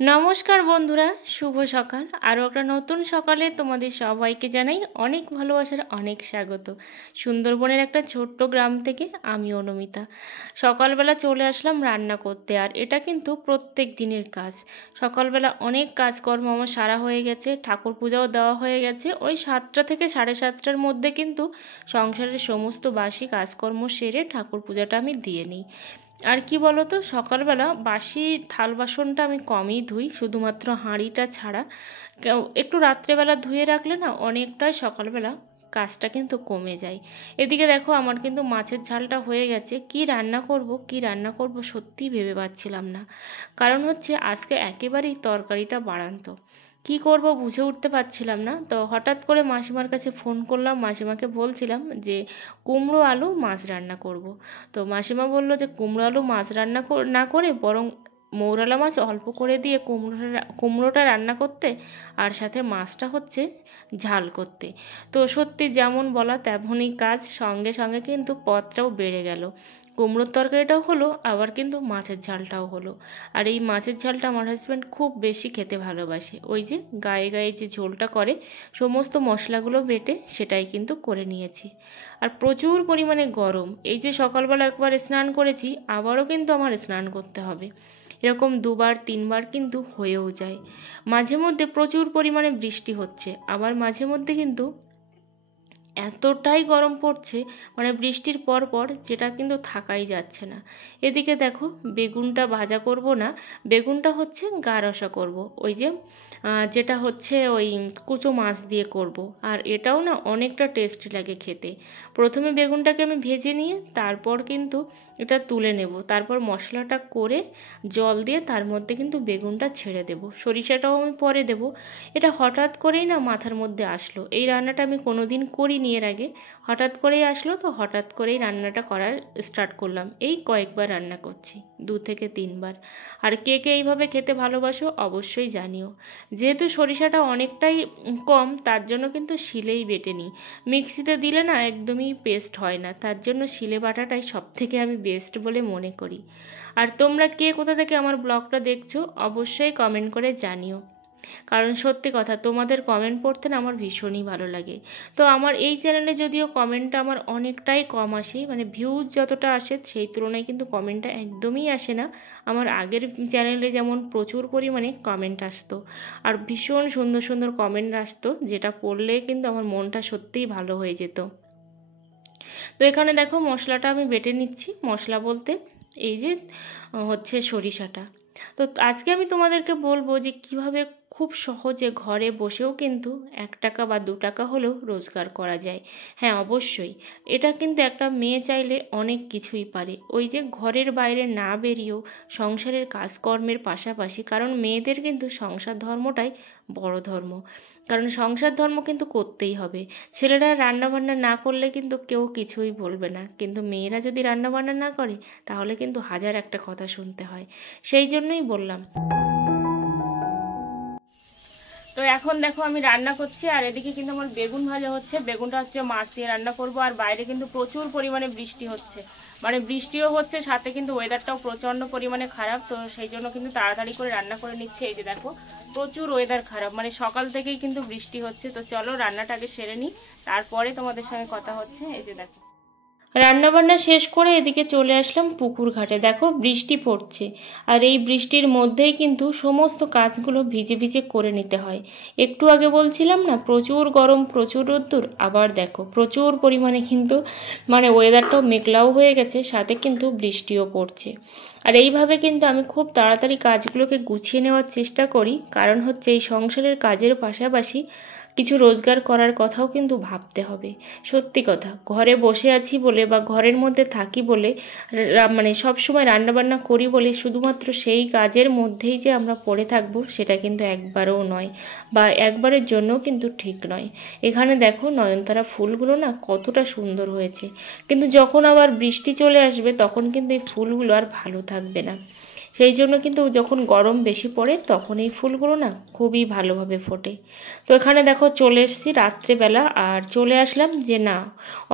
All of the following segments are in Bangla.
নমস্কার বন্ধুরা, শুভ সকাল। আরও একটা নতুন সকালে তোমাদের সবাইকে জানাই অনেক ভালোবাসার অনেক স্বাগত। সুন্দরবনের একটা ছোট্ট গ্রাম থেকে আমি অনুমিতা। সকালবেলা চলে আসলাম রান্না করতে, আর এটা কিন্তু প্রত্যেক দিনের কাজ। সকালবেলা অনেক কাজকর্ম আমার সারা হয়ে গেছে, ঠাকুর পূজাও দেওয়া হয়ে গেছে। ওই 7টা থেকে 7:30টার মধ্যে কিন্তু সংসারের সমস্ত বাসি কাজকর্ম সেরে ঠাকুর পূজাটা আমি দিয়ে নিই। আর কি বলো তো, সকালবেলা বাসি থাল বাসনটা আমি কমই ধুই, শুধুমাত্র হাঁড়িটা ছাড়া। একটু রাত্রেবেলা ধুয়ে রাখলে না অনেকটাই সকালবেলা কাজটা কিন্তু কমে যায়। এদিকে দেখো আমার কিন্তু মাছের ঝালটা হয়ে গেছে। কি রান্না করব কি রান্না করব সত্যিই ভেবে পাচ্ছিলাম না। কারণ হচ্ছে আজকে একেবারেই তরকারিটা বাড়ান্ত। কি করব বুঝে উঠতে পারছিলাম না। তো হঠাৎ করে মাসিমার কাছে ফোন করলাম, মাসিমাকে বলছিলাম যে কুমড়ো আলু মাছ রান্না করব। তো মাসিমা বলল যে কুমড়ো আলু মাছ রান্না না করে বরং মৌরালা মাছ অল্প করে দিয়ে কুমড়োটা রান্না করতে, আর সাথে মাছটা হচ্ছে ঝাল করতে। তো সত্যি যেমন বলা তেমনই কাজ, সঙ্গে সঙ্গে কিন্তু পদটাও বেড়ে গেল। কুমড়োর তরকারিটাও হলো, আবার কিন্তু মাছের ঝালটাও হলো। আর এই মাছের ঝালটা আমার হাজব্যান্ড খুব বেশি খেতে ভালোবাসে। ওই যে গায়ে গায়ে যে ঝোলটা করে, সমস্ত মশলাগুলো বেটে সেটাই কিন্তু করে নিয়েছি। আর প্রচুর পরিমাণে গরম। এই যে সকালবেলা একবার স্নান করেছি, আবারও কিন্তু আমার স্নান করতে হবে। এরকম 2-3 বার কিন্তু হয়েও যায়। মাঝে মধ্যে প্রচুর পরিমাণে বৃষ্টি হচ্ছে, আবার মাঝে মধ্যে কিন্তু এতটাই গরম পড়ছে, মানে বৃষ্টির পর পর, যেটা কিন্তু থাকাই যাচ্ছে না। এদিকে দেখো বেগুনটা ভাজা করব না, বেগুনটা হচ্ছে গা রসা করব। ওই যে যেটা হচ্ছে ওই কুচো মাছ দিয়ে করব। আর এটাও না অনেকটা টেস্টি লাগে খেতে। প্রথমে বেগুনটাকে আমি ভেজে নিয়ে তারপর কিন্তু এটা তুলে নেব, তারপর মশলাটা করে জল দিয়ে তার মধ্যে কিন্তু বেগুনটা ছেড়ে দেব, সরিষাটাও আমি পরে দেব। এটা হঠাৎ করেই না মাথার মধ্যে আসলো। এই রান্নাটা আমি কোনোদিন করিনি এর আগে, হঠাৎ করেই আসলো, তো হঠাৎ করেই রান্নাটা করার স্টার্ট করলাম। এই কয়েকবার রান্না করছি, 2 থেকে 3 বার। আর কে কে এইভাবে খেতে ভালোবাসো অবশ্যই জানিও। যেহেতু সরিষাটা অনেকটাই কম, তার জন্য কিন্তু শিলেই বেটে নিই। মিক্সিতে দিলে না একদমই পেস্ট হয় না, তার জন্য শিলে বাটাটাই সবথেকে আমি বেস্ট বলে মনে করি। আর তোমরা কে কোথা থেকে আমার ব্লগটা দেখছো অবশ্যই কমেন্ট করে জানিও। কারণ সত্যি কথা, তোমাদের কমেন্ট পড়তে না আমার ভীষণই ভালো লাগে। তো আমার এই চ্যানেলে যদিও কমেন্টটা আমার অনেকটাই কম আসে, মানে ভিউজ যতটা আসে সেই তুলনায় কিন্তু কমেন্টটা একদমই আসে না। আমার আগের চ্যানেলে যেমন প্রচুর পরিমাণে কমেন্ট আসতো, আর ভীষণ সুন্দর সুন্দর কমেন্ট আসতো, যেটা পড়লে কিন্তু আমার মনটা সত্যিই ভালো হয়ে যেত। তো এখানে দেখো মশলাটা আমি বেটে নিচ্ছি। মশলা বলতে এই যে হচ্ছে সরিষাটা। তো আজকে আমি তোমাদেরকে বলবো যে কিভাবে খুব সহজে ঘরে বসেও কিন্তু 1 টাকা বা 2 টাকা হলেও রোজগার করা যায়। হ্যাঁ অবশ্যই, এটা কিন্তু একটা মেয়ে চাইলে অনেক কিছুই পারে। ওই যে ঘরের বাইরে না বেরিয়েও সংসারের কাজকর্মের পাশাপাশি, কারণ মেয়েদের কিন্তু সংসার ধর্মটাই বড় ধর্ম। কারণ সংসার ধর্ম কিন্তু করতেই হবে। ছেলেরা রান্নাবান্না না করলে কিন্তু কেউ কিছুই বলবে না, কিন্তু মেয়েরা যদি রান্নাবান্না না করে তাহলে কিন্তু হাজার একটা কথা শুনতে হয়। সেই জন্যই বললাম। তো এখন দেখো আমি রান্না করছি, আর এদিকে কিন্তু আমার বেগুন ভাজা হচ্ছে। বেগুনটা হচ্ছে মাছ দিয়ে রান্না করব। আর বাইরে কিন্তু প্রচুর পরিমাণে বৃষ্টি হচ্ছে, মানে বৃষ্টিও হচ্ছে, সাথে কিন্তু ওয়েদারটাও প্রচণ্ড পরিমাণে খারাপ। তো সেই জন্য কিন্তু তাড়াতাড়ি করে রান্না করে নিচ্ছে। এই যে দেখো প্রচুর ওয়েদার খারাপ, মানে সকাল থেকেই কিন্তু বৃষ্টি হচ্ছে। তো চলো রান্নাটাকে সেরে নিই, তারপরে তোমাদের সঙ্গে কথা হচ্ছে। এই যে দেখো রান্নাবান্না শেষ করে এদিকে চলে আসলাম পুকুর ঘাটে। দেখো বৃষ্টি পড়ছে, আর এই বৃষ্টির মধ্যেই কিন্তু সমস্ত কাজগুলো ভিজে ভিজে করে নিতে হয়। একটু আগে বলছিলাম না প্রচুর গরম প্রচুর রোদ্দুর, আবার দেখো প্রচুর পরিমাণে কিন্তু মানে ওয়েদারটাও মেঘলাও হয়ে গেছে, সাথে কিন্তু বৃষ্টিও পড়ছে। আর এইভাবে কিন্তু আমি খুব তাড়াতাড়ি কাজগুলোকে গুছিয়ে নেওয়ার চেষ্টা করি, কারণ হচ্ছে এই সংসারের কাজের পাশাপাশি কিছু রোজগার করার কথাও কিন্তু ভাবতে হবে। সত্যি কথা, ঘরে বসে আছি বলে বা ঘরের মধ্যে থাকি বলে, মানে সবসময় রান্নাবান্না করি বলে শুধুমাত্র সেই কাজের মধ্যেই যে আমরা পড়ে থাকবো সেটা কিন্তু একবারও নয়, বা একবারের জন্যও কিন্তু ঠিক নয়। এখানে দেখো নয়নতারা ফুলগুলো না কতটা সুন্দর হয়েছে, কিন্তু যখন আবার বৃষ্টি চলে আসবে তখন কিন্তু এই ফুলগুলো আর ভালো থাকবে না। সেই জন্য কিন্তু যখন গরম বেশি পড়ে তখন এই ফুলগুলো না খুবই ভালোভাবে ফোটে। তো এখানে দেখো চলে এসেছি রাত্রেবেলা, আর চলে আসলাম যে না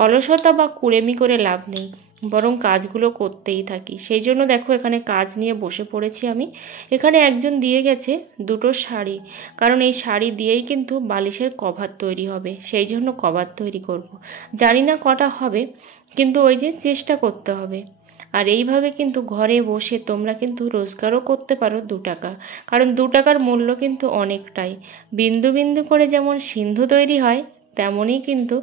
অলসতা বা কুড়েমি করে লাভ নেই। বরং কাজগুলো করতেই থাকি। সেই জন্য দেখো এখানে কাজ নিয়ে বসে পড়েছি আমি। এখানে একজন দিয়ে গেছে দুটো শাড়ি, কারণ এই শাড়ি দিয়েই কিন্তু বালিশের কভার তৈরি হবে, সেই জন্য কভার তৈরি করব। জানি না কটা হবে, কিন্তু ওই যে চেষ্টা করতে হবে। আর এইভাবে কিন্তু ঘরে বসে তোমরা কিন্তু রোজগারও করতে পারো 2 টাকা, কারণ 2 টাকার মূল্য কিন্তু অনেকটাই। বিন্দু বিন্দু করে যেমন সিন্ধু তৈরি হয়, তেমনই কিন্তু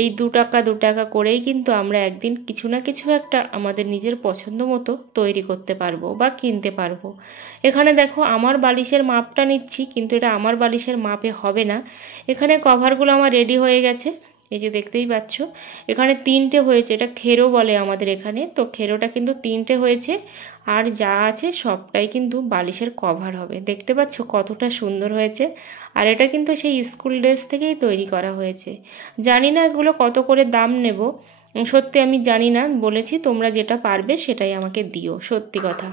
এই 2 টাকা 2 টাকা করেই কিন্তু আমরা একদিন কিছু না কিছু একটা আমাদের নিজের পছন্দ মতো তৈরি করতে পারবো বা কিনতে পারবো। এখানে দেখো আমার বালিশের মাপটা নিচ্ছি, কিন্তু এটা আমার বালিশের মাপে হবে না। এখানে কভারগুলো আমার রেডি হয়ে গেছে, এই যে দেখতেই পাচ্ছ। এখানে 3টে হয়েছে, এটা খেরো বলে আমাদের এখানে, তো খেরোটা কিন্তু 3টে হয়েছে। আর যা আছে সবটাই কিন্তু বালিশের কভার হবে। দেখতে পাচ্ছ কতটা সুন্দর হয়েছে। আর এটা কিন্তু সেই স্কুল ড্রেস থেকেই তৈরি করা হয়েছে। জানি না এগুলো কত করে দাম নেব, সত্যি আমি জানি না। বলেছি তোমরা যেটা পারবে সেটাই আমাকে দিও, সত্যি কথা।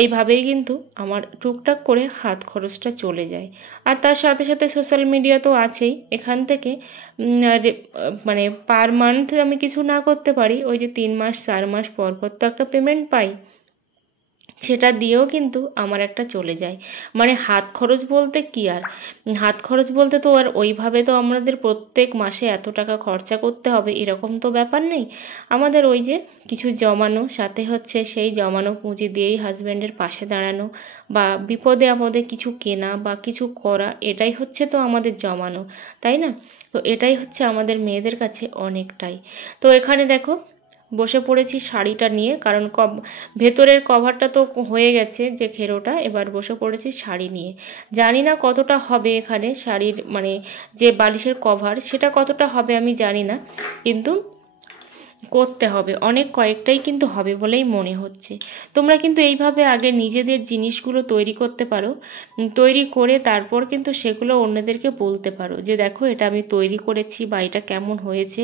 এইভাবেই কিন্তু আমার টুকটাক করে হাত খরচটা চলে যায়। আর তার সাথে সাথে সোশ্যাল মিডিয়া তো আছেই। এখান থেকে মানে পার মান্থ আমি কিছু না করতে পারি, ওই যে 3 মাস 4 মাস পর পর তো একটা পেমেন্ট পাই, সেটা দিয়েও কিন্তু আমার একটা চলে যায়। মানে হাত খরচ বলতে কি আর, হাত খরচ বলতে তো আর ওইভাবে তো আমাদের প্রত্যেক মাসে এত টাকা খরচা করতে হবে এরকম তো ব্যাপার নেই। আমাদের ওই যে কিছু জমানো, সাথে হচ্ছে সেই জমানো পুঁজি দিয়েই হাজব্যান্ডের পাশে দাঁড়ানো, বা বিপদে আপদে কিছু কেনা বা কিছু করা, এটাই হচ্ছে তো আমাদের জমানো, তাই না? তো এটাই হচ্ছে আমাদের মেয়েদের কাছে অনেকটাই। তো এখানে দেখো বসে পড়েছি শাড়িটা নিয়ে, কারণ ভেতরের কভারটা তো হয়ে গেছে যে খেরোটা, এবার বসে পড়েছি শাড়ি নিয়ে। জানি না কতটা হবে এখানে শাড়ির, মানে যে বালিশের কভার সেটা কতটা হবে আমি জানি না, কিন্তু করতে হবে, অনেক কয়েকটাই কিন্তু হবে বলেই মনে হচ্ছে। তোমরা কিন্তু এইভাবে আগে নিজেদের জিনিসগুলো তৈরি করতে পারো, তৈরি করে তারপর কিন্তু সেগুলো অন্যদেরকে বলতে পারো যে দেখো এটা আমি তৈরি করেছি বা এটা কেমন হয়েছে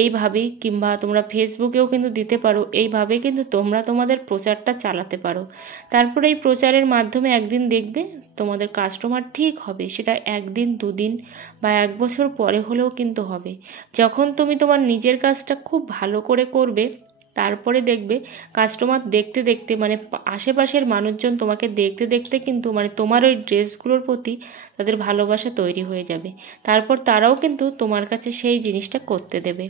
এইভাবেই। কিংবা তোমরা ফেসবুকেও কিন্তু দিতে পারো, এইভাবে কিন্তু তোমরা তোমাদের প্রচারটা চালাতে পারো। তারপরে এই প্রচারের মাধ্যমে একদিন দেখবে তোমাদের কাস্টমার ঠিক হবে, সেটা 1 দিন 2 দিন বা 1 বছর পরে হলেও কিন্তু হবে। যখন তুমি তোমার নিজের কাজটা খুব ভালো করে করবে, তারপরে দেখবে কাস্টমার দেখতে দেখতে, মানে আশেপাশের মানুষজন তোমাকে দেখতে দেখতে কিন্তু মানে তোমার ওই ড্রেসগুলোর প্রতি তাদের ভালোবাসা তৈরি হয়ে যাবে। তারপর তারাও কিন্তু তোমার কাছে সেই জিনিসটা করতে দেবে।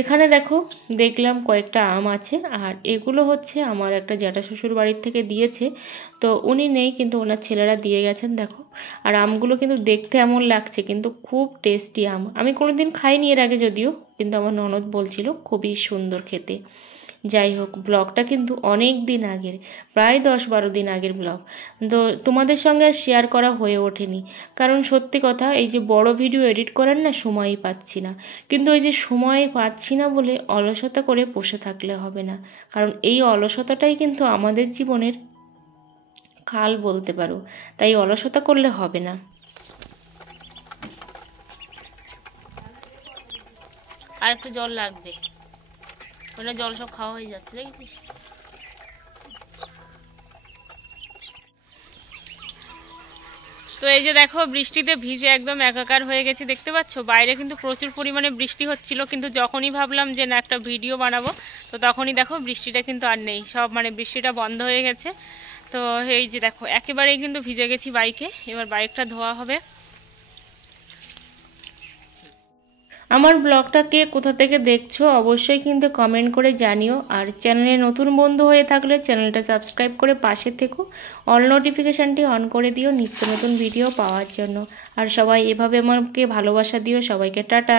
এখানে দেখো দেখলাম কয়েকটা আম আছে, আর এগুলো হচ্ছে আমার একটা জ্যাঠা শ্বশুর বাড়ির থেকে দিয়েছে। তো উনি নেই, কিন্তু ওনার ছেলেরা দিয়ে গেছেন দেখো। আর আমগুলো কিন্তু দেখতে এমন লাগছে, কিন্তু খুব টেস্টি আম। আমি কোনোদিন খাইনি এর আগে যদিও, কিন্তু আমার ননদ বলছিল খুবই সুন্দর খেতে। যাই হোক, ব্লগটা কিন্তু অনেক দিন আগের, প্রায় 10-12 দিন আগের ব্লগ। তো তোমাদের সঙ্গে শেয়ার করা হয়ে ওঠেনি, কারণ সত্যি কথা এই যে বড় ভিডিও এডিট করার না সময়ই পাচ্ছি না। কিন্তু ওই যে সময় পাচ্ছি না বলে অলসতা করে বসে থাকলে হবে না, কারণ এই অলসতাটাই কিন্তু আমাদের জীবনের কাল বলতে পারো। তাই অলসতা করলে হবে না। আর একটু জল লাগবে, ওটা জল সব খাওয়া হয়ে যাচ্ছে দেখেছিস। তো এই যে দেখো বৃষ্টিতে ভিজে একদম একাকার হয়ে গেছে, দেখতে পাচ্ছ। বাইরে কিন্তু প্রচুর পরিমাণে বৃষ্টি হচ্ছিল, কিন্তু যখনই ভাবলাম যে না একটা ভিডিও বানাবো, তো তখনই দেখো বৃষ্টিটা কিন্তু আর নেই, সব মানে বৃষ্টিটা বন্ধ হয়ে গেছে। তো এই যে দেখো একেবারেই কিন্তু ভিজে গেছি বাইকে, এবার বাইকটা ধোয়া হবে। আমার ব্লগটাকে কোথা থেকে দেখছো অবশ্যই কিন্তু কমেন্ট করে জানিও। আর চ্যানেলে নতুন বন্ধু হয়ে থাকলে চ্যানেলটা সাবস্ক্রাইব করে পাশে থেকো, অল নোটিফিকেশানটি অন করে দিও নিত্য নতুন ভিডিও পাওয়ার জন্য। আর সবাই এভাবে আমাকে ভালোবাসা দিও। সবাইকে টাটা।